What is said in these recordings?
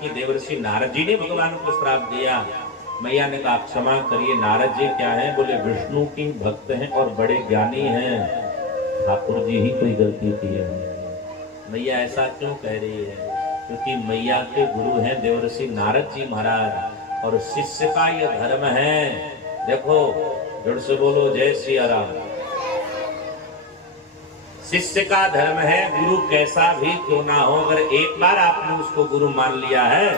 कि देवर्षि नारद जी ने भगवान को श्राप दिया। मैया ने कहा क्षमा करिए नारद जी क्या है? बोले विष्णु की भक्त हैं और बड़े ज्ञानी हैं, ठाकुर जी ही कोई गलती की है। मैया ऐसा क्यों कह रही है? क्योंकि मैया के गुरु हैं देवर्षि नारद जी महाराज और शिष्य का यह धर्म है। देखो जोर से बोलो जय सिया राम। शिष्य का धर्म है गुरु कैसा भी क्यों ना हो, अगर एक बार आपने उसको गुरु मान लिया है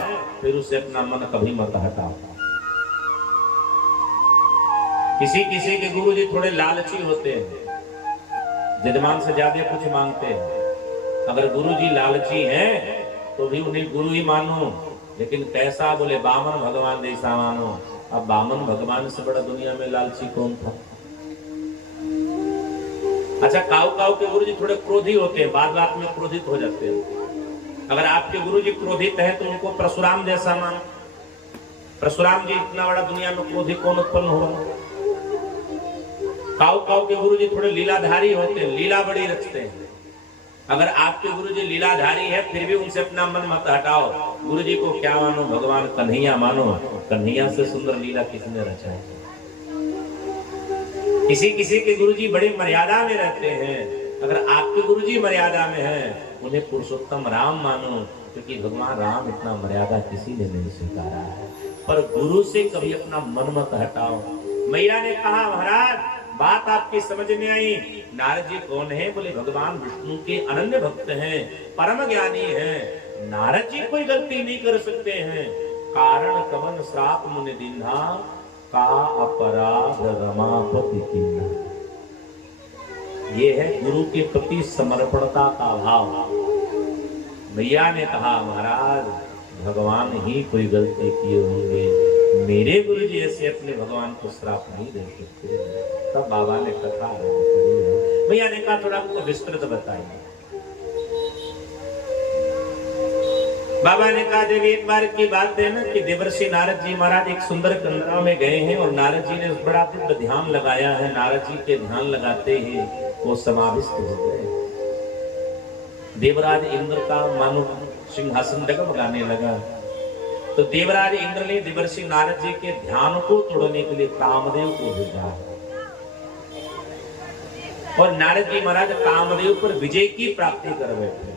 फिर उसे अपना मन कभी मत हटाओ। किसी किसी के गुरु जी थोड़े लालची होते हैं, जजमान से ज्यादा कुछ मांगते हैं। अगर गुरु जी लालची हैं तो भी उन्हें गुरु ही मानो, लेकिन कैसा? बोले बामन भगवान जैसा मानो। अब बामन भगवान से बड़ा दुनिया में लालची कौन था? अच्छा काऊ काऊ के गुरु जी थोड़े क्रोधी होते हैं, बात बात में क्रोधित हो जाते हैं। अगर आपके गुरु जी क्रोधित हैं तो उनको परशुराम जैसा मानो। परशुराम जी इतना बड़ा दुनिया में क्रोधी कौन उत्पन्न हुआ? काऊ काऊ के गुरु जी थोड़े लीलाधारी होते हैं, लीला बड़ी रचते हैं। अगर आपके गुरु जी लीलाधारी है फिर भी उनसे अपना मन मत हटाओ। गुरु जी को क्या मानो? भगवान कन्हैया मानो। कन्हैया से सुंदर लीला किसने रचा है? किसी किसी के गुरुजी बड़े मर्यादा में रहते हैं। अगर आपके गुरुजी मर्यादा में हैं, उन्हें पुरुषोत्तम राम मानो, क्योंकि भगवान राम इतना मर्यादा किसी ने नहीं स्वीकारा है। पर गुरु से कभी अपना मन मत हटाओ। मैया ने कहा महाराज बात आपकी समझ में आई। नारद जी कौन है? बोले भगवान विष्णु के अनन्य भक्त हैं, परम ज्ञानी हैं। नारद जी कोई गलती नहीं कर सकते हैं। कारण कवन श्राप मुनि दीन्हा का अपराध रमापति कीन्हा। ये है गुरु के प्रति समर्पणता का भाव। मैया ने कहा महाराज भगवान ही कोई गलती किए होंगे, मेरे गुरु जी ऐसे अपने भगवान को श्राप नहीं दे सकते। तब बाबा ने कथा कही। मैया ने कहा थोड़ा आपको विस्तृत बताइए। बाबा ने कहा जब एक बार की बात है ना कि देवर्षि नारद जी महाराज एक सुंदर कंदरा में गए हैं और नारद जी ने बड़ा दिव्य ध्यान लगाया है। नारद जी के ध्यान लगाते ही वो समाविष्ट हो गए। देवराज इंद्र का मानो सिंहासन डगमगाने लगा। तो देवराज इंद्र ने देवर्षि नारद जी के ध्यान को तोड़ने के लिए कामदेव को भेजा और नारद जी महाराज कामदेव पर विजय की प्राप्ति कर बैठे।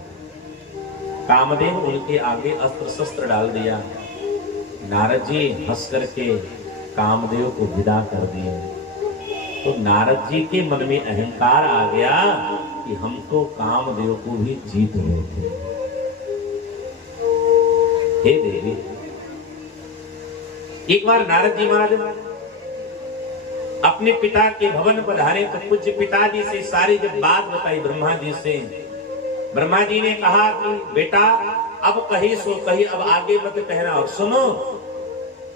कामदेव उनके आगे अस्त्र शस्त्र डाल दिया। नारद जी हंस करके कामदेव को विदा कर दिए। तो नारद जी के मन में अहंकार आ गया कि हम तो कामदेव को भी जीत रहे थे। हे देवी, एक बार नारद जी महाराज अपने पिता के भवन पधारे तो पूज्य पिताजी से सारी जब बात बताई ब्रह्मा जी से, ब्रह्मा जी ने कहा कि बेटा अब कही सो कही, अब आगे मत कहना। और सुनो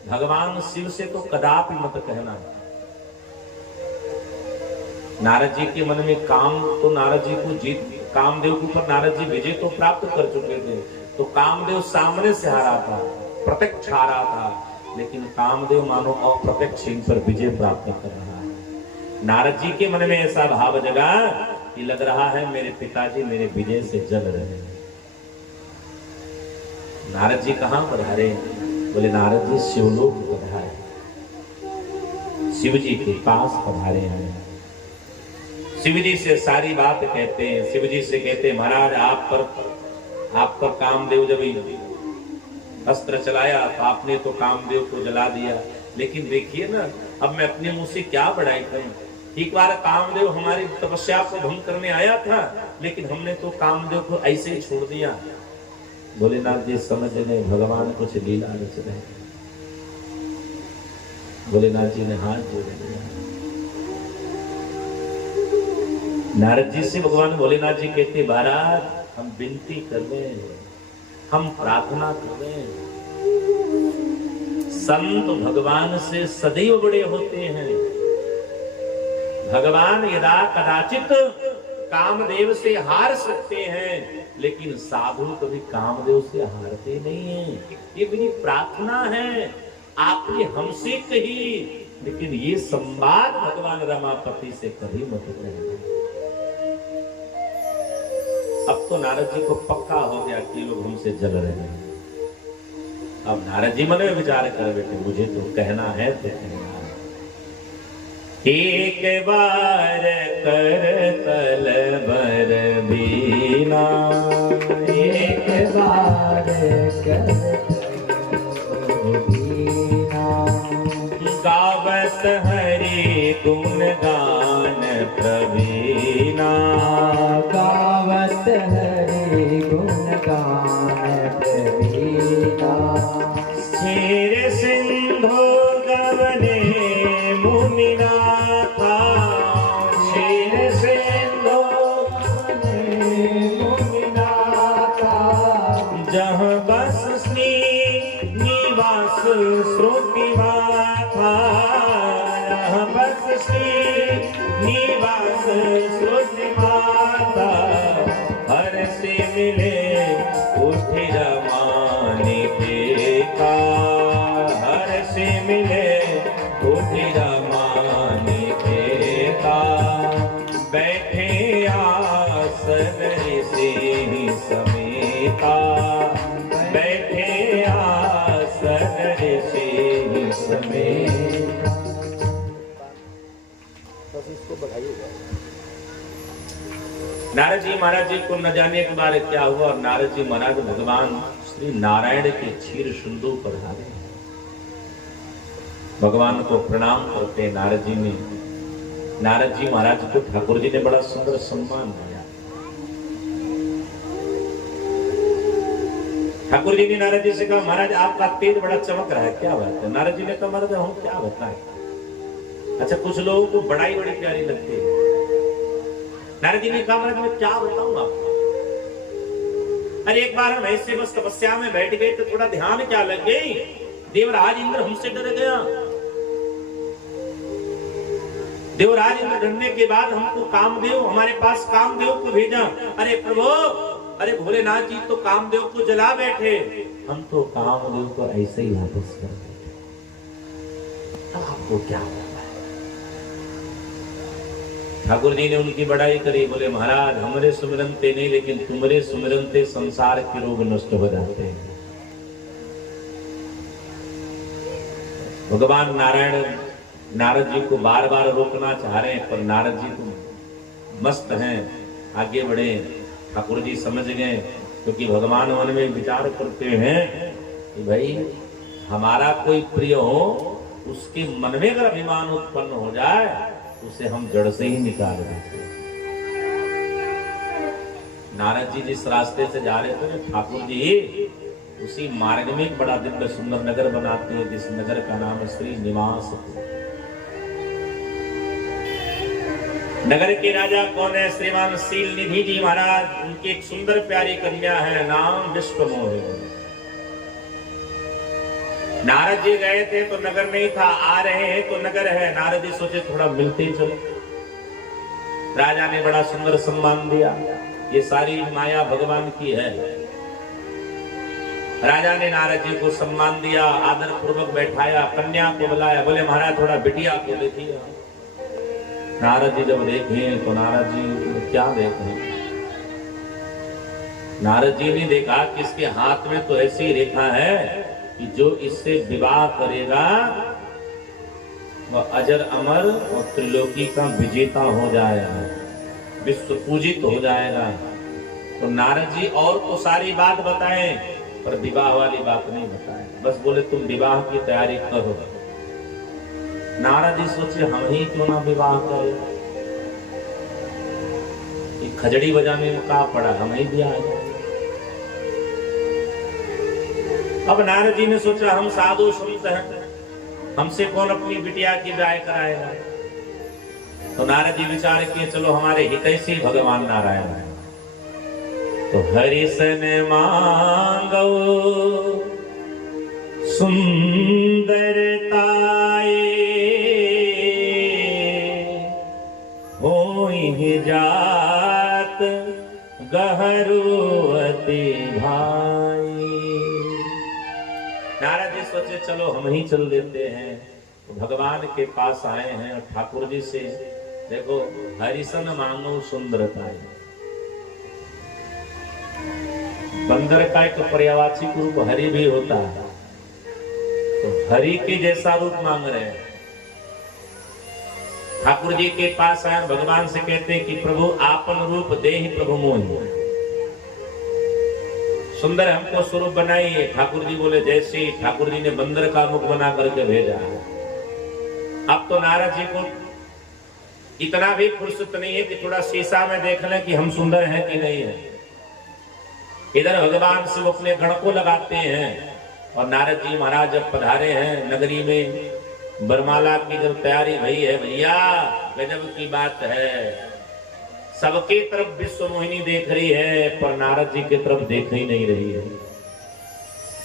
भगवान शिव से तो कदापि मत कहना। नारद जी के मन में काम तो नारद जी को जीत, कामदेव के ऊपर नारद जी विजय तो प्राप्त कर चुके थे। तो कामदेव सामने से हारा था, प्रत्यक्ष हारा था, लेकिन कामदेव मानो अप्रत्यक्ष इन पर विजय प्राप्त कर रहा है। नारद जी के मन में ऐसा भाव जगा कि लग रहा है मेरे पिताजी मेरे विजय से जल रहे हैं। नारद जी कहां पधारे? बोले नारद जी शिवलोक पधारे, शिव जी के पास पधारे हैं। शिव जी से सारी बात कहते हैं। शिव जी से कहते हैं महाराज आप पर कामदेव जब अस्त्र चलाया तो आपने तो कामदेव को जला दिया, लेकिन देखिए ना अब मैं अपने मुंह से क्या बढ़ाई करूं। एक बार कामदेव हमारी तपस्या को भंग करने आया था, लेकिन हमने तो कामदेव को ऐसे ही छोड़ दिया। भोलेनाथ जी समझ गए भगवान कुछ लीला रच रहे। भोलेनाथ जी ने हाथ जोड़ दिया। नारद जी से भगवान भोलेनाथ जी कहते महाराज हम विनती कर रहे, हम प्रार्थना कर रहे। संत भगवान से सदैव बड़े होते हैं। भगवान यदा कदाचित कामदेव से हार सकते हैं, लेकिन साधु कभी कामदेव से हारते नहीं हैं। ये मेरी प्रार्थना है, आपने हमसे कही, लेकिन ये संवाद भगवान रमापति से कभी मत कहना। अब तो नारद जी को पक्का हो गया कि लोग हमसे जल रहे हैं। अब नारद जी मन में विचार कर बैठे, मुझे तो कहना है तो कहना है। एक बार कर तल बर बीना, एक बार कर बीना, गावत हरि गुण गान प्रवीणा, गावत हरि गुण गान प्रवीणा। क्षीर सिंधु गवने मुनिनाथा, क्षीर सिंधु गवने मुनिनाथा, जहाँ बस निवास श्रुति माथा, जहाँ बस निवास श्रुति माता, हर से मिले उठि रमानी के का, हर से मिले उठि रमानी के का, बैठे आसन ऋषि समेता, बैठे आसन ऋषि समेता। नारद जी महाराज जी को न जाने के बारे क्या हुआ, और नारद जी महाराज भगवान श्री नारायण के क्षीर सिंधु पधारे। भगवान को प्रणाम करते नारद जी ने, नारद जी महाराज को ठाकुर जी ने बड़ा सुंदर सम्मान दिया। ठाकुर जी ने नारद जी से कहा, महाराज आपका तेज बड़ा चमक रहा है, क्या बात है? नारद जी ने कहा, महाराज हम क्या बताएं, अच्छा कुछ लोगों को बड़ाई बड़ी प्यारी लगती है। नारद जी ने कहा, महाराज मैं क्या बताऊं आपको? अरे एक बार हम ऐसे बस तपस्या में बैठ गए तो थोड़ा ध्यान क्या लग गई, देवराज इंद्र हमसे डर गया। देवराज इंद्र डरने के बाद हमको कामदेव, हमारे पास कामदेव को भेजा। अरे प्रभु, अरे भोलेनाथ जी तो कामदेव को जला बैठे, हम तो कामदेव को ऐसे ही वापस कर देते। अब आपको क्या होगा? ठाकुर जी ने उनकी बड़ाई करी, बोले महाराज हमरे सुमिरनते नहीं, लेकिन तुम्हारे सुमिरनते संसार के रोग नष्ट हो जाते हैं। भगवान नारायण नारद जी को बार बार रोकना चाह रहे हैं, पर नारद जी तो मस्त हैं, आगे बढ़े। ठाकुर जी समझ गए, क्योंकि भगवान मन में विचार करते हैं कि भाई हमारा कोई प्रिय हो, उसके मन में अगर अभिमान उत्पन्न हो जाए उसे हम जड़ से ही निकाल देते। नारद जी जिस रास्ते से जा रहे थे, ठाकुर जी उसी मार्ग में एक बड़ा दिव्य सुंदर नगर बनाते हैं, जिस नगर का नाम है श्री निवास। नगर के राजा कौन है? श्रीमान शील निधि जी महाराज। उनकी एक सुंदर प्यारी कन्या है, नाम विश्वमोहिनी। नारद जी गए थे तो नगर नहीं था, आ रहे हैं तो नगर है। नारद जी सोचे थोड़ा मिलते ही चलो। राजा ने बड़ा सुंदर सम्मान दिया, ये सारी माया भगवान की है। राजा ने नारद जी को सम्मान दिया, आदर पूर्वक बैठाया, कन्या को बुलाया, बोले महाराज थोड़ा बिटिया को देखिए। नारद जी जब देखे तो नारद जी क्या देखे, नारद जी ने देखा कि इसके हाथ में तो ऐसी रेखा है कि जो इससे विवाह करेगा वह अजर अमर और त्रिलोकी का विजेता हो जाएगा, विश्व पूजित हो जाएगा। तो नारद जी और तो सारी बात बताएं, पर विवाह वाली बात नहीं बताएं। बस बोले तुम विवाह की तैयारी करो। नारद जी सोचे हम ही क्यों ना विवाह करें, ये खजड़ी बजाने में कहा पड़ा, हम ही भी आ जाए। अब नारद जी ने सोचा हम साधु संत हैं, हमसे कौन अपनी बिटिया की ब्याह कराएगा। तो नारद जी विचार किए चलो हमारे हितैषी भगवान नारायण है, तो हरिसन मांगो सुंदरताए होई जात गहरू अति भाई। नारद जी सोचे चलो हम ही चल देते हैं। तो भगवान के पास आए हैं और ठाकुर जी से देखो हरिसन मांगो सुंदरताए। बंदर का एक पर्यायवाची रूप हरि भी होता है, हरि के जैसा रूप मांग रहे हैं। ठाकुर जी के पास आए, भगवान से कहते हैं कि प्रभु आपन रूप दे ही प्रभु मोहि, सुंदर हमको स्वरूप बनाइए। ठाकुर जी बोले जैसे ही ठाकुर जी ने बंदर का मुख बना करके भेजा। अब तो नारद जी को इतना भी फुर्सत नहीं है कि थोड़ा शीशा में देख लें कि हम सुंदर हैं कि नहीं है। इधर भगवान शिव अपने गण को लगाते हैं और नारद जी महाराज जब पधारे हैं नगरी में, बरमाला की जब तैयारी भई है, भैया गजब की बात है। सबके तरफ विश्व मोहिनी देख रही है पर नारद जी की तरफ देख ही नहीं रही है।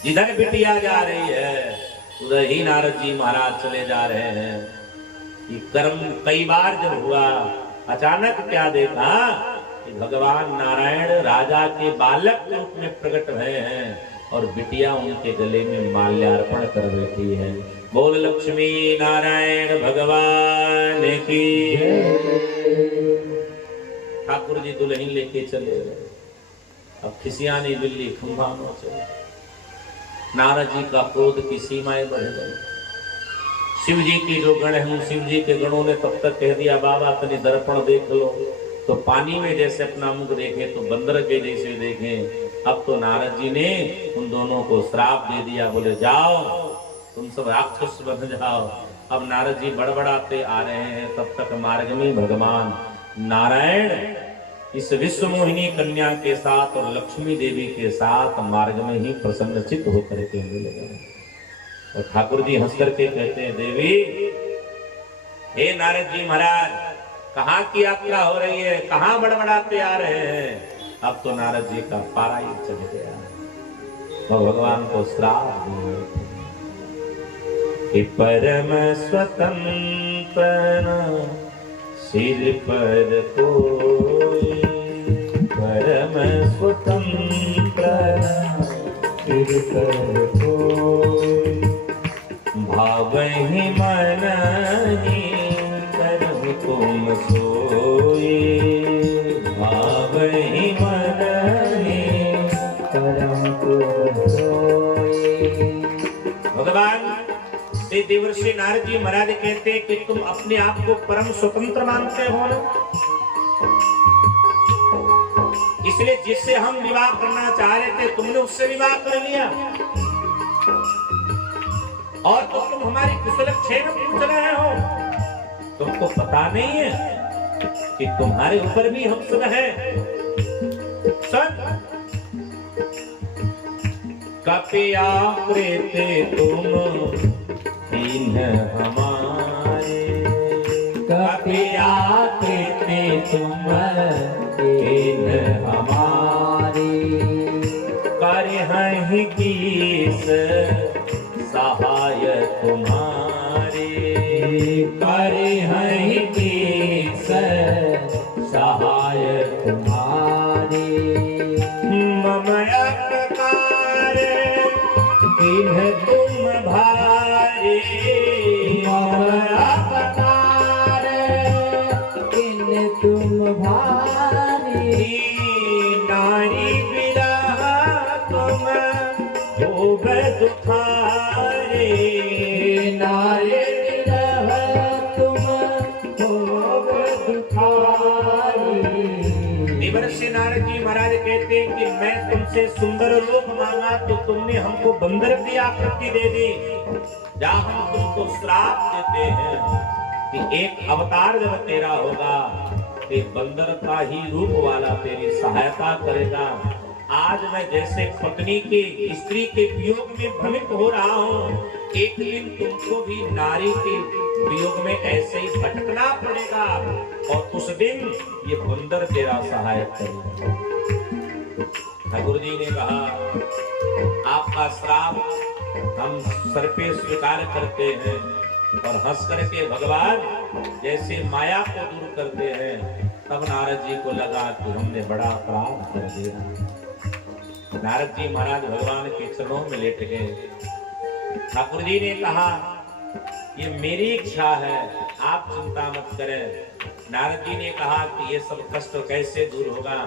जिधर बिटिया जा रही है उधर ही नारद जी महाराज चले जा रहे हैं। कि कर्म कई बार जब हुआ, अचानक क्या देखा कि भगवान नारायण राजा के बालक के रूप में प्रकट भय हैं और बिटिया उनके गले में माल्यार्पण कर बैठी है। बोल लक्ष्मी नारायण भगवान की। ठाकुर जी दुल्हन लेके चले गए। अब खिसियानी बिल्ली खंभा नोचे। नारद जी का क्रोध की सीमाएं बढ़ गई। शिव जी की जो गण है, शिव जी के गणों ने तब तक कह दिया बाबा तनी दर्पण देख लो। तो पानी में जैसे अपना मुख देखे तो बंदर के जैसे देखें। अब तो नारद जी ने उन दोनों को श्राप दे दिया, बोले जाओ तुम सब राक्षस बन जाओ। अब नारद जी बड़बड़ाते आ रहे हैं, तब तक मार्ग में भगवान नारायण इस विश्व मोहिनी कन्या के साथ और लक्ष्मी देवी के साथ मार्ग में ही प्रसन्नचित्त होकर के मिले गए। और ठाकुर जी हंस करके कहते हैं देवी, हे नारद जी महाराज, कहाँ की यात्रा हो रही है, कहाँ बड़बड़ाते आ रहे हैं। अब तो नारद जी का पारा ही चढ़ गया और भगवान को श्राप दिए। परम स्वतंत्र सिर पर कोई, परम स्वतंत्र सिर पर कोई, भावहि मन करम तुम सोई, भावहि मन करम तुम सोई। भगवान श्री देवर्षि नारद जी महाराज कहते हैं कि तुम अपने आप को परम स्वतंत्र मानते हो ना, इसलिए जिससे हम विवाह करना चाह रहे थे तुमने उससे विवाह कर लिया और तो तुम हमारी कुशल क्षेम पूछ रहे हो। तुमको पता नहीं है कि तुम्हारे ऊपर भी हम सब है। सन कपिया प्रेते तुम दीन हमारे, कपिया प्रीति तुम दीन हमारे, करहि कीस सहाय तुम्हारे, करहि कीस सहाय तुम्हारे। मम अपकार किन्ह तुम भारे, मम अपकार किन्ह तुम भारी, नारी विरह तुम भोग दुखारे, नारी विरह तुम भोग दुखारी। देवर्षि नारद जी महाराज कहते हैं कि मैं तुमसे सुंदर रूप मांगा तो तुमने हमको बंदर की आकृति दे दी। जहाँ हम तुमको श्राप देते हैं कि एक अवतार जब तेरा होगा कि बंदर का ही रूप वाला तेरी सहायता करेगा। आज मैं जैसे पत्नी के स्त्री के वियोग में भ्रमित हो रहा हूँ, एक दिन तुमको भी नारी के वियोग में ऐसे ही भटकना पड़ेगा और उस दिन ये बंदर तेरा सहायक करेगा। ठाकुर जी ने कहा आपका श्राप हम सर पे स्वीकार करते हैं और हंस करके भगवान जैसे माया को दूर करते हैं। तब नारद जी को लगा कि हमने बड़ा अपराध कर दिया। नारद जी महाराज भगवान के चरणों में लेट गए। ठाकुर जी ने कहा ये मेरी इच्छा है, आप चिंता मत करें। नारद जी ने कहा कि ये सब कष्ट कैसे दूर होगा।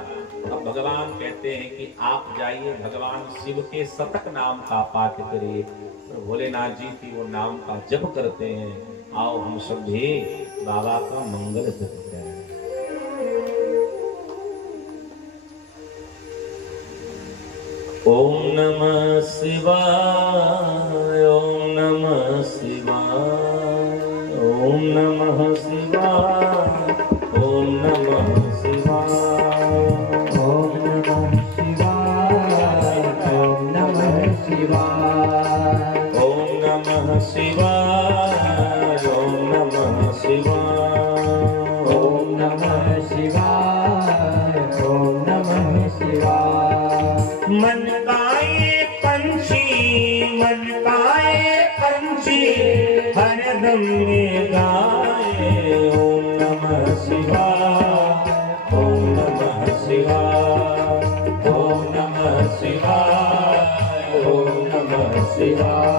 अब भगवान कहते हैं कि आप जाइए भगवान शिव के शतक नाम का पाठ करिए। तो भोलेनाथ जी की वो नाम का जप करते हैं। आओ हम सब भी बाबा का मंगल जप करें। ओम नमः शिवाय, ओम नमः शिवाय, ओम नमः शिवाय, ओम नमः शिवाय, ओम नमः शिवाय, ओम नमः शिवाय, ओम नमः शिवाय, ओम नमः शिवाय, ओम नमः शिवाय, ओम नमः शिवाय। मन गाए पंछी, मन गाए पंछी, हरदम में गाए ओम नमः शिवाय, ओम नमः शिवाय, ओम नमः शिवाय, ओम नमः शिवाय।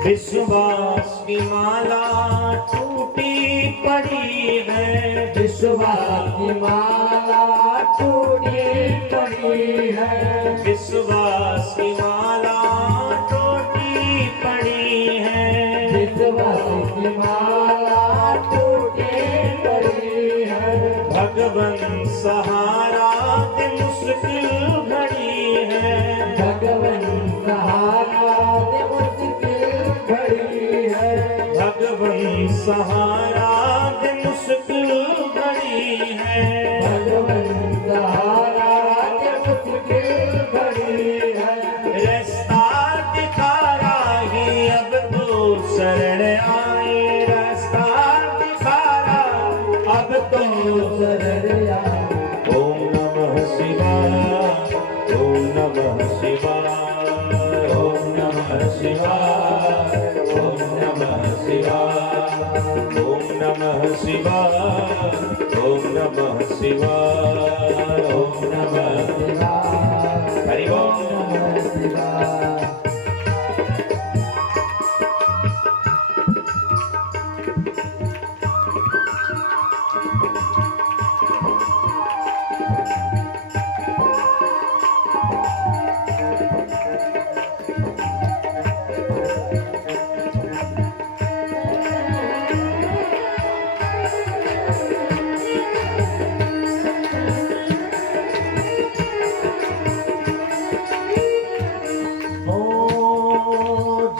विश्वास की माला टूटी पड़ी है, विश्वास की माला टूटी पड़ी है, विश्वास की माला टूटी पड़ी है, विश्वास की माला टूटी पड़ी है। भगवन सहारा दे मुश्किल घड़ी है, भगवन सहारा दे मुश्किल घड़ी है, भगवन सहारा दे मुश्किल घड़ी है, भगवन सहारा दे मुश्किल घड़ी है। रास्ता दिखा राही अब तो शरण आए, रास्ता दिखा रहा अब तो शरण आए। ओम नमः शिवाय, ओम नमः शिवाय, ओम नमः शिवाय, ओम नमः शिवाय, ओम नमः शिवाय, ओम नमः शिवाय, ओम नमः शिवाय, हरि ओम। नमः शिवाय।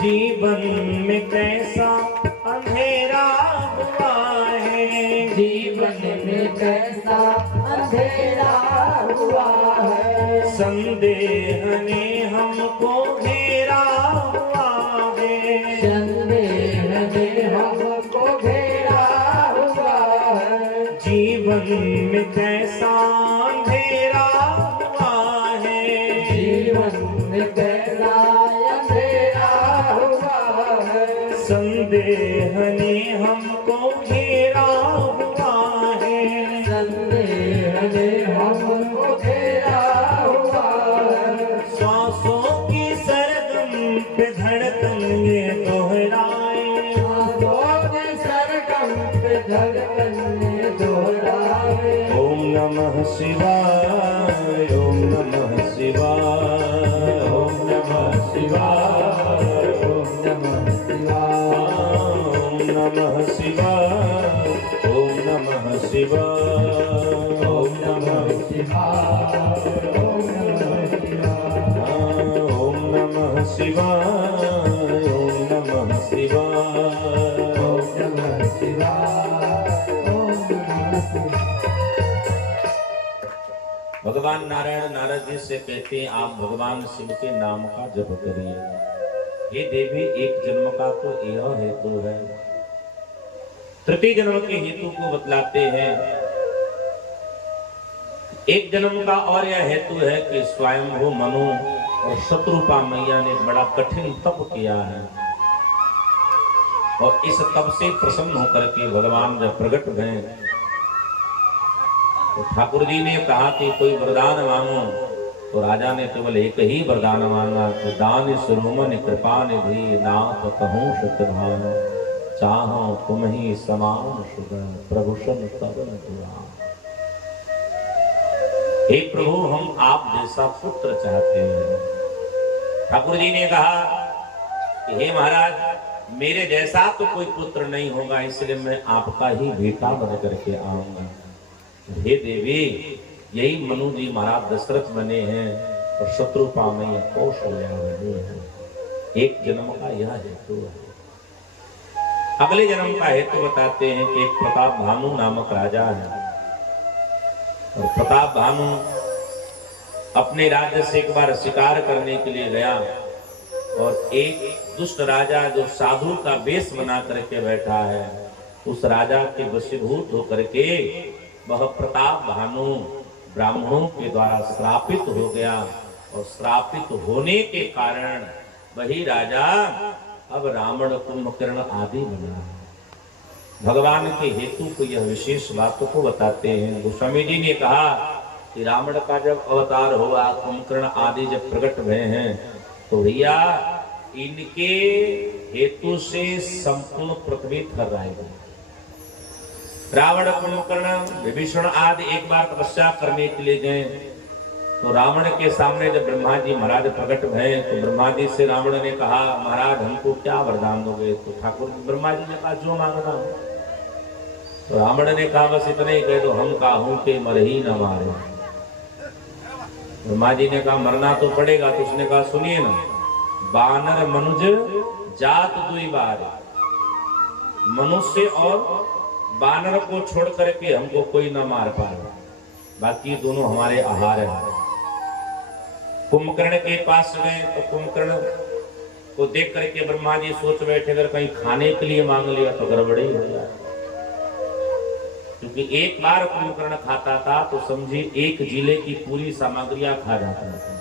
जीवन में कैसा अंधेरा हुआ है, जीवन में कैसा अंधेरा हुआ है, संदेह ने हमको घेरा हुआ है, संदेह ने हमको घेरा हुआ है। जीवन में कैसा अंधेरा हुआ है, जीवन में कैसा अंधेरा हुआ है, संदेह ने हमको घेरा हुआ है, संदेह ने हमको घेरा हुआ है। श्वासों की सरगम पे धड़कन ये दोहराए, आंखों की सरगम पे धड़कन दोहराए। ओम नमः शिवाय, ओम नमः शिवाय, ओम नमः शिवाय, ओम नमः शिवाय, ओम नमः शिवाय, ओम नमः शिवाय, ओम नमः शिवाय, ओम नमः शिवाय, ओम नमः शिवाय, ओम नमः शिवाय, ओम नमः शिवाय, ओम नमः शिवाय। भगवान नारायण नारद जी से कहते हैं आप भगवान शिव के नाम का जप करिए। हे देवी, एक जन्म का तो यह हेतु है, तृतीय जन्म के हेतु को बतलाते हैं। एक जन्म का और यह हेतु है कि स्वयंभू मनु और शत्रुपा मैया ने बड़ा कठिन तप किया है और इस तप से प्रसन्न होकर के भगवान जब प्रकट हुए तो ठाकुर जी ने कहा कि कोई वरदान मांगो, तो राजा ने केवल एक ही वरदान मांगा कि दान शिरोमणि कृपा निधि नाथ कहूं सत्यभान चाहो तुम ही समान सुध प्रभुषण तवन दुआ। हे प्रभु, हम आप जैसा पुत्र चाहते हैं। ठाकुर जी ने कहा कि हे महाराज, मेरे जैसा तो कोई पुत्र नहीं होगा, इसलिए मैं आपका ही बेटा बन करके आऊंगा। हे देवी, यही मनु जी महाराज दशरथ बने हैं और शत्रुपा में कौशल्या बनी है। एक जन्म का यह हेतु है। अगले जन्म का हेतु बताते हैं कि एक प्रताप भानु नामक राजा है और प्रताप भानु अपने राज्य से एक बार शिकार करने के लिए गया और एक दुष्ट राजा जो साधु का वेश बना करके बैठा है, उस राजा के वशीभूत होकर के वह प्रताप भानु ब्राह्मणों के द्वारा श्रापित हो गया और श्रापित होने के कारण वही राजा अब रावण कुंभकर्ण आदि बना। भगवान के हेतु को यह विशेष बातों को बताते हैं। गोस्वामी जी ने कहा कि रावण का जब अवतार हुआ, कुंभकर्ण आदि जब प्रकट हुए हैं, तो भैया इनके हेतु से संपूर्ण पृथ्वी थर्राएगी। रावण कुंभकर्ण विभीषण आदि एक बार तपस्या करने के लिए गए, तो रावण के सामने जब ब्रह्मा जी महाराज प्रकट भये तो ब्रह्मा जी से रावण ने कहा, महाराज हमको क्या वरदान दोगे? तो ठाकुर ब्रह्मा जी ने कहा, जो मांगना हो। तो रावण ने कहा, बस इतने ही कह दो, हम काहू के मर ही न मारे। ब्रह्मा जी ने कहा, मरना तो पड़ेगा। तो उसने कहा, सुनिए ना, बानर मनुज जात दुई बार, मनुष्य और बानर को छोड़ करके हमको कोई न मार पाए, बाकी दोनों हमारे आहार हैं। कुंभकर्ण के पास गए तो कुंभकर्ण को देख करके ब्रह्मा जी सोच बैठे, अगर कहीं खाने के लिए मांग लिया तो गड़बड़ी हो जाए, क्योंकि एक बार कुंभकर्ण खाता था तो समझिए एक जिले की पूरी सामग्रियां खा जाता था।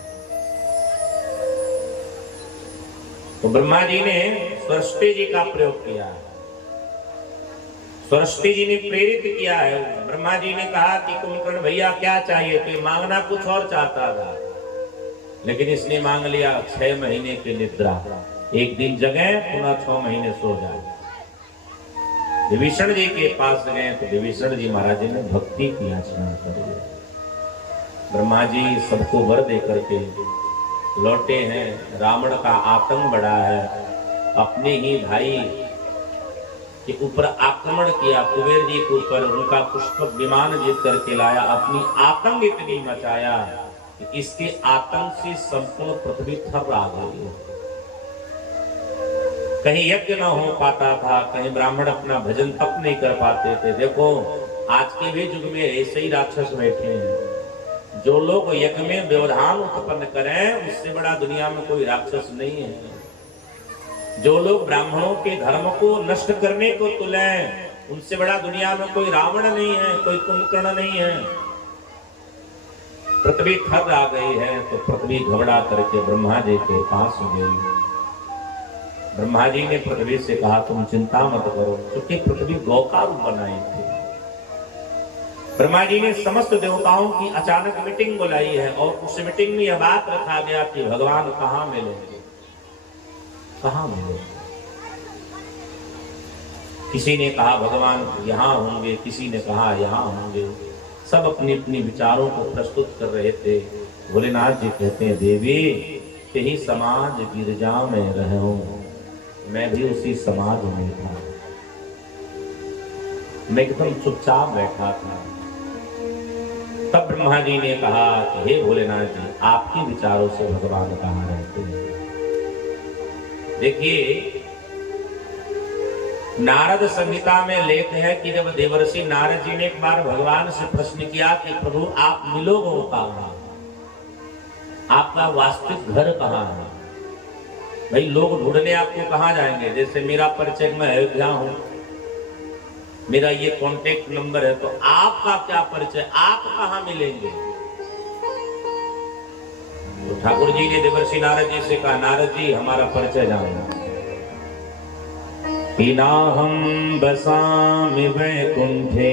तो ब्रह्मा जी ने सरस्वती जी का प्रयोग किया है, सरस्वती जी ने प्रेरित किया है। ब्रह्मा जी ने कहा कि कुंभकर्ण भैया क्या चाहिए? तो मांगना कुछ और चाहता था, लेकिन इसने मांग लिया 6 महीने की निद्रा, एक दिन जगे पुनः 6 महीने सो जाए। विभीषण जी के पास गए तो विभीषण जी महाराज ने भक्ति की याचना करी। ब्रह्मा जी सबको वर दे करके लौटे हैं। रावण का आतंक बढ़ा है, अपने ही भाई के ऊपर आक्रमण किया, कुबेर जी के ऊपर, उनका पुष्पक विमान जीत करके लाया, अपनी आतंक इतनी मचाया कि इसके आतंक से संपूर्ण पृथ्वी थर्रा गई। कहीं यज्ञ न हो पाता था, कहीं ब्राह्मण अपना भजन तप नहीं कर पाते थे। देखो आज के भी युग में ऐसे ही राक्षस बैठे हैं। जो लोग यज्ञ में व्यवधान उत्पन्न करें, उससे बड़ा दुनिया में कोई राक्षस नहीं है। जो लोग ब्राह्मणों के धर्म को नष्ट करने को तुलें, उनसे बड़ा दुनिया में कोई रावण नहीं है, कोई कुंभकर्ण नहीं है। पृथ्वी थर आ गई है तो पृथ्वी घबरा करके ब्रह्मा जी के पास गई। ब्रह्मा जी ने पृथ्वी से कहा, तुम चिंता मत करो, क्योंकि पृथ्वी गौ का रूप बनाई थी। ब्रह्मा जी ने समस्त देवताओं की अचानक मीटिंग बुलाई है और उस मीटिंग में यह बात रखा गया कि भगवान कहाँ मिलेंगे, कहाँ मिलेंगे। किसी ने कहा भगवान यहाँ होंगे, किसी ने कहा यहाँ होंगे। सब अपनी अपनी विचारों को प्रस्तुत कर रहे थे। भोलेनाथ जी कहते हैं, देवी यही समाज गिरजा में रहो, मैं भी उसी समाज में था। मैं एकदम चुपचाप बैठा था। तब ब्रह्मा जी ने कहा कि हे भोलेनाथ जी, आपके विचारों से भगवान कहाँ रहते हैं? देखिए, नारद संहिता में लेख है कि जब देवर्षि नारद जी ने एक बार भगवान से प्रश्न किया कि प्रभु आप मिलोगे कहाँ, आपका वास्तविक घर कहाँ है? भाई लोग ढूंढने आपको कहाँ जाएंगे? जैसे मेरा परिचय, मैं अयोध्या हूं, मेरा ये कांटेक्ट नंबर है, तो आपका क्या परिचय, आप कहाँ मिलेंगे? ठाकुर जी ने देवर्षि नारद जी से कहा, नारद जी हमारा परिचय जानना। नाहं बसामि वैकुंठे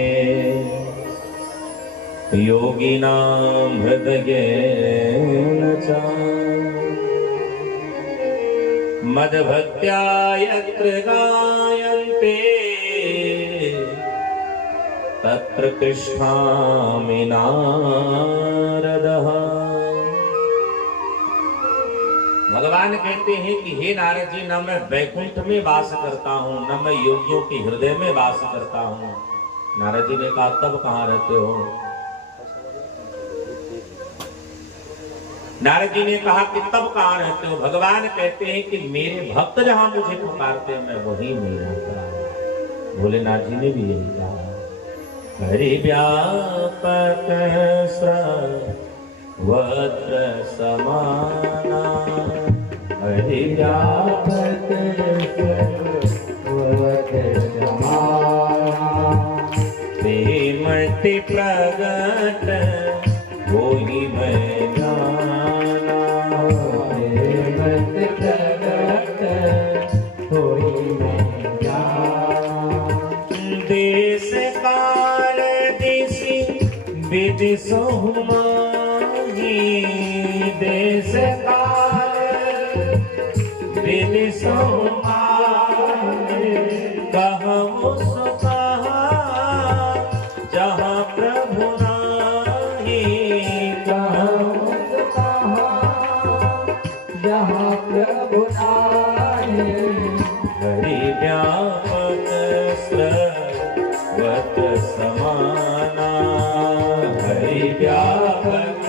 योगिनां हृदयेन च मद्भक्त्या यत्र गायन्ते तत्र तिष्ठामि नारदः। भगवान कहते हैं कि हे नारद जी, न मैं वैकुंठ में वास करता हूँ, न मैं योगियों के हृदय में वास करता हूँ। नारद जी ने कहा, तब कहाँ रहते हो? नारद जी ने कहा कि तब कहाँ रहते हो? भगवान कहते हैं कि मेरे भक्त जहां मुझे पुकारते हैं मैं वहीं नहीं रहता। भोलेनाथ जी ने भी यही कहा, हरि व्यापक सर्वत्र समाना, हरि व्यापक सर्वत्र समाना, प्रेमति प्रगट वही मैं जाना, प्रेमति प्रगट वही मैं जाना। देश काल दिशि विदिशो माही, देश काल विदिशो माही, कहूँ सो कहा जहाँ प्रभु नाही, कहूँ सो कहा जहाँ प्रभु नाही। हरि व्यापक सर्वत्र समाना, हरि व्यापक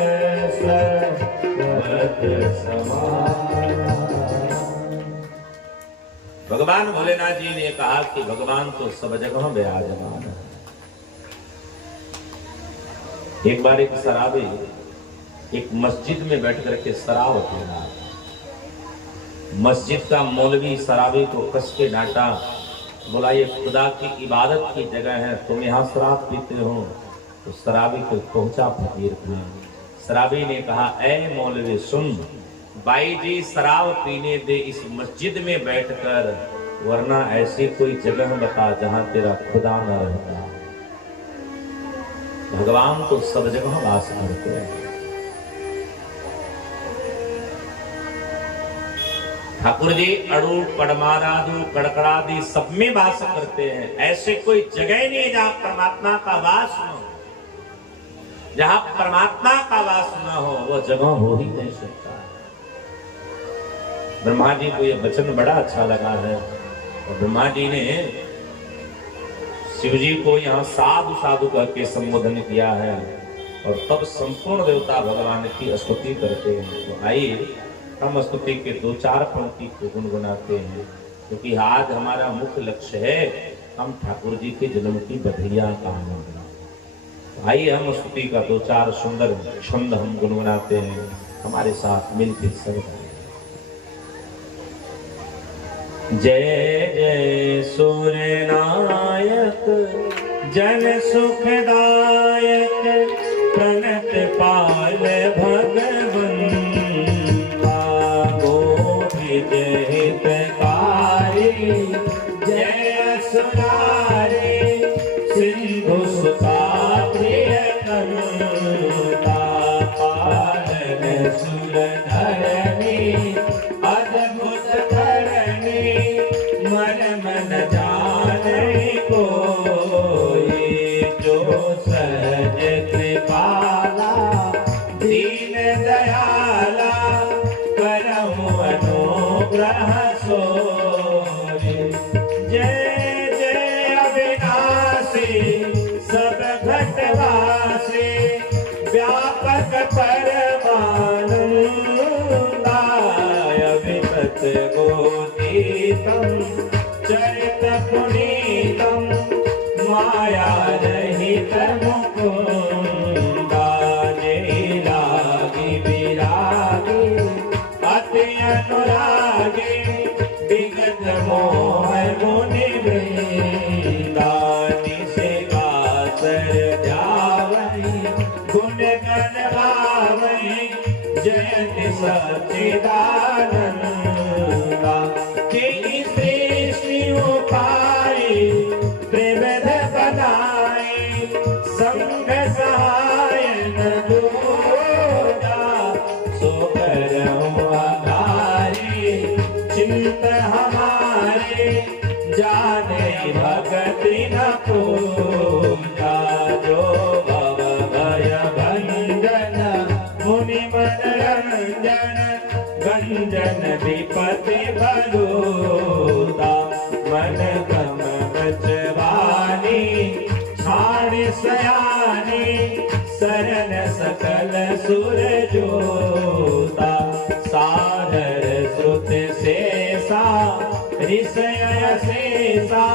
सर्वत्र समाना। भगवान भोलेनाथ जी ने कहा कि भगवान तो सब जगह विराजमान है। एक बार एक शराबी एक मस्जिद में बैठ करके शराब पी रहा था। मस्जिद का मौलवी शराबी को कस के डांटा, बोला ये खुदा की इबादत की जगह है, तुम यहाँ शराब पीते हो। तो शराबी को पहुंचा फकीर था। शराबी ने कहा, ऐ मौलवी सुन, बाई जी शराब पीने दे इस मस्जिद में बैठकर, वरना ऐसी कोई जगह बता जहां तेरा खुदा न रहता। भगवान तो सब जगह वास करते हैं। ठाकुर जी अड़ू पड़मारादू कड़कड़ादी सब में वास करते हैं। ऐसे कोई जगह नहीं जहां परमात्मा का वास न हो। जहां परमात्मा का वास न हो वो जगह हो ही नहीं सकता। ब्रह्मा जी को यह वचन बड़ा अच्छा लगा है और ब्रह्मा जी ने शिव जी को यहाँ साधु साधु कह के संबोधन किया है और तब संपूर्ण देवता भगवान की स्तुति करते हैं। तो आइए हम स्तुति के दो चार पंक्ति को गुनगुनाते हैं, क्योंकि आज हमारा मुख्य लक्ष्य है हम ठाकुर जी के जन्म की बधाइयां का आनंद। आइए हम स्तुति का दो चार सुंदर छंद हम गुनगुनाते हैं, हमारे साथ मिलकर संग। जय जय सूर्य नायक जन सुखदायक, प्रणत पाल भगवंता, गोविंद हितकारी जय सुरारी, सिंधु सुता प्रिय करुणा, पालन सुर धरणी अद्भुत धरणी, मन मन जाने कोई, जो सहज कृपाला दीन दयाला, करहु अनुग्रह सोई। जय जय अविनाशी सब घटवासी, व्यापक परमानंदाय, विपत गोतीतम चरित पुनीतम, माया रहित मुकुंदा, जय लागी विरागी अति अनुरागी, विगत मोह मुनि वृंदा, निसे गासर जावई गुण गण गावई, जयति सा सच्चिदानंदा तेरी सृष्टि उपाय त्रिविध बनाए संग सहाय न दूजा सो करहु आधारे चिंत हमारे जाने भगति न पूजा जो भव भय भंजन मुनि मनरंजन गंजन विपति भरूता मन कम बचवानी छाड़ सयानी शरण सकल सुर जोता सादर श्रुत शेषा ऋषय शेषा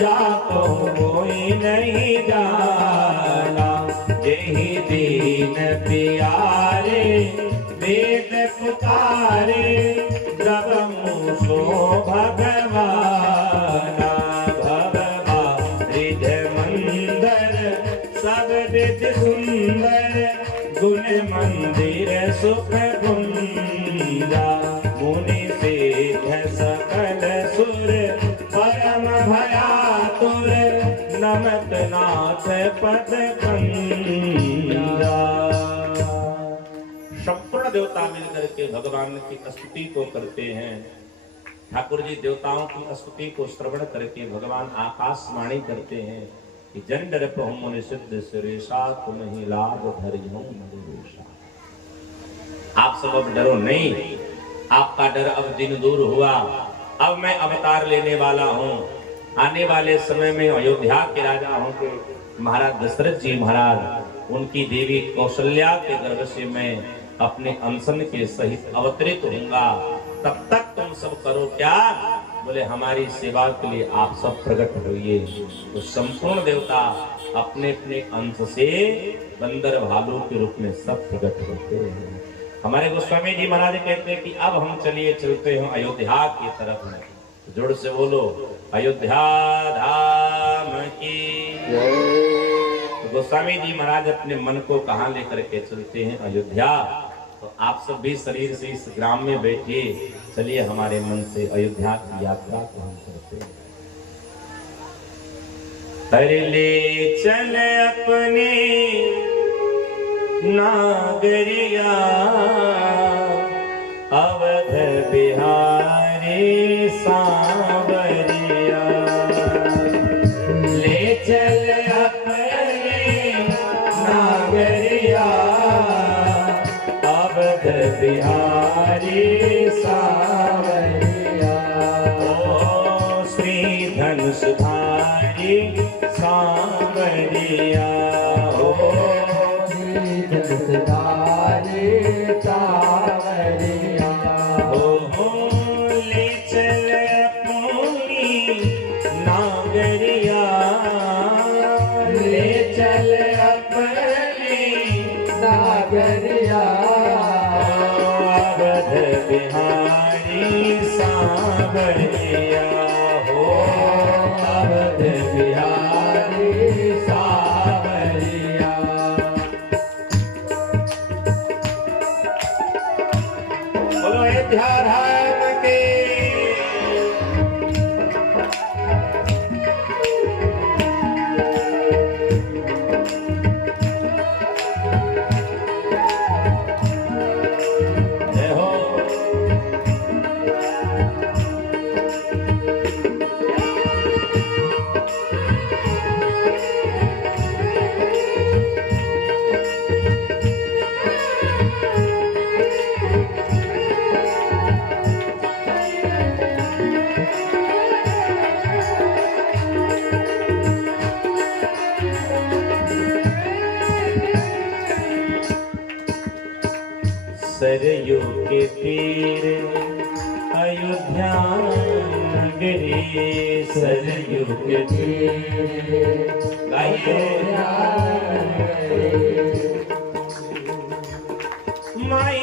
जाको कोई नहीं जाना यही दीन प्यारे वेद पुकारे जब मूसो भगवाना भगवा हृदय मंदर सब विध सुंदर गुण मंदिर सुख गुंजा मुनि सेठ सकल सुर परम भयातुर नमत नाथ पद कंजा। संपूर्ण देवता मिलकर के भगवान की स्तुति को करते हैं। ठाकुर जी देवताओं की स्तुति को श्रवण करके भगवान आकाशवाणी करते हैं कि जन डर पहुँ मुनि सिद्ध सुरेशा तुम ही लाभ धरियो मधुरेशा। आप सब अब डरो नहीं, आपका डर अब दिन दूर हुआ। अब मैं अवतार लेने वाला हूँ। आने वाले समय में अयोध्या के राजा होंगे महाराज दशरथ जी महाराज, उनकी देवी कौशल्या के गर्भ से मैं अपने अनशन के सहित अवतरित होऊंगा। तब तक तुम सब करो क्या? बोले हमारी सेवा के लिए आप सब प्रकट होइए। तो संपूर्ण देवता अपने अपने अंश से बंदर भालू के रूप में सब प्रकट होते हैं। हमारे गोस्वामी जी महाराज कहते हैं कि अब हम चलिए चलते हैं अयोध्या की तरफ में। जोर से बोलो अयोध्या धाम की। तो गोस्वामी जी महाराज अपने मन को कहाँ लेकर के चलते हैं? अयोध्या। तो आप सब भी शरीर से इस ग्राम में बैठिए, चलिए हमारे मन से अयोध्या की यात्रा को हम करते हैं। अरे ले चल अपने नागरिया अवध बिहारी सांवरिया, ले चल अपने नागरिया अवध बिहारी सांवरिया। ओ श्री धनुषधारी सांवरिया, ओ धनुषधारी सांवरिया, हो ले चल अपनी नागरिया, ले चल अपनी नागरिया अवध बिहारी सांवरिया, हो अवध बिहारी सांवरिया। बोलो अयोध्या धाम के। जय हो। सरयू के तीर अयोध्या नगरी, सरयू के तीर माई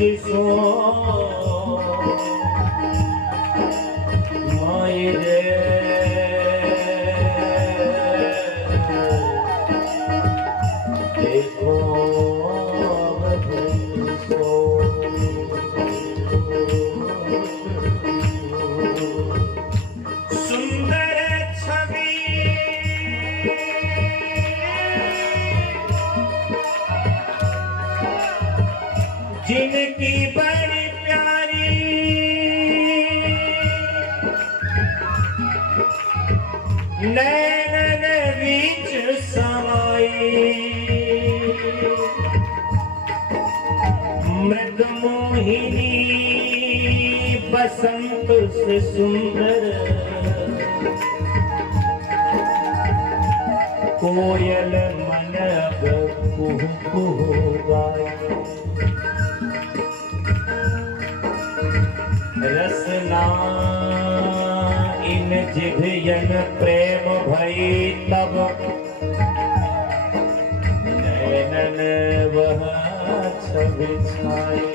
किशोर माई रे देखो सुंदर छवि जिनकी बड़ी प्यारी नैनन बीच समाई मृद मोहिनी बसंत से सुंदर कोयल मन कुहू कुहू गाए रसना इन जिघयन प्रेम भई तब नैनन वह छवि छाए